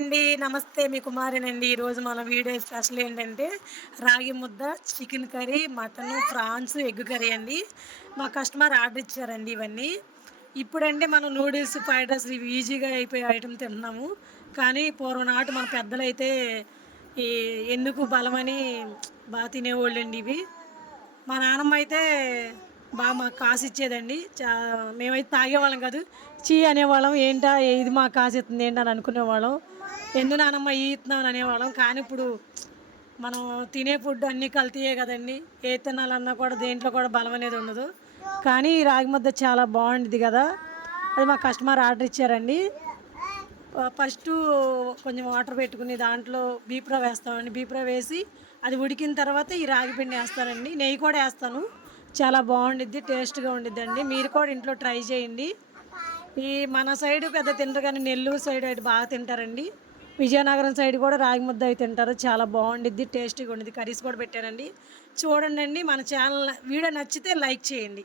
అండి. నమస్తే. మీ కుమారినండి. ఈరోజు మన వీడియో స్పెషల్ ఏంటంటే, రాగి ముద్ద, chicken curry, mutton, prawns, egg curry అండి. మా కస్టమర్ ఆర్డర్ ఇచ్చారండి ఇవన్నీ. ఇప్పుడంటే మనం నూడిల్స్, ఫ్రైడ్ రైస్ ఇవి ఈజీగా అయిపోయే ఐటెమ్ తింటున్నాము. కానీ పూర్వం నాటు మన పెద్దలైతే ఈ ఎందుకు బలమని తినేవోళ్ళండి ఇవి. మా నానమ్మ అయితే మాకు కాసిచ్చేదండి. మేమైతే తాగేవాళ్ళం కాదు. ఛీ అనేవాళ్ళం. ఏంటా ఇది మాకు కాసిస్తుంది ఏంటని అనుకునేవాళ్ళం. ఎందు నానమ్మ ఇస్తున్నామని అనేవాళ్ళం. కానీ ఇప్పుడు మనం తినే ఫుడ్ అన్నీ కల్తీయే కదండీ. ఏ తినాలన్నా కూడా దేంట్లో కూడా బలం అనేది ఉండదు. కానీ ఈ రాగి ముద్ద చాలా బాగుండిద్ది కదా! అది మా కస్టమర్ ఆర్డర్ ఇచ్చారండి. ఫస్టు కొంచెం వాటర్ పెట్టుకుని దాంట్లో బీప్రా వేస్తామండి. బీప్రా వేసి అది ఉడికిన తర్వాత ఈ రాగి పిండి వేస్తానండి. నెయ్యి కూడా వేస్తాను. చాలా బాగుండిద్ది. టేస్ట్‌గా ఉండిద్దండి. మీరు కూడా ఇంట్లో ట్రై చేయండి. ఈ మన సైడు పెద్ద తినరు కానీ నెల్లూరు సైడ్ అయితే బాగా తింటారండి. విజయనగరం సైడ్ కూడా రాగి ముద్ద అయి తింటారు. చాలా బాగుండిద్ది. టేస్టీగా ఉండిద్ది. కర్రీస్ కూడా పెట్టానండి. చూడండండి. మన ఛానల్ వీడియో నచ్చితే లైక్ చేయండి.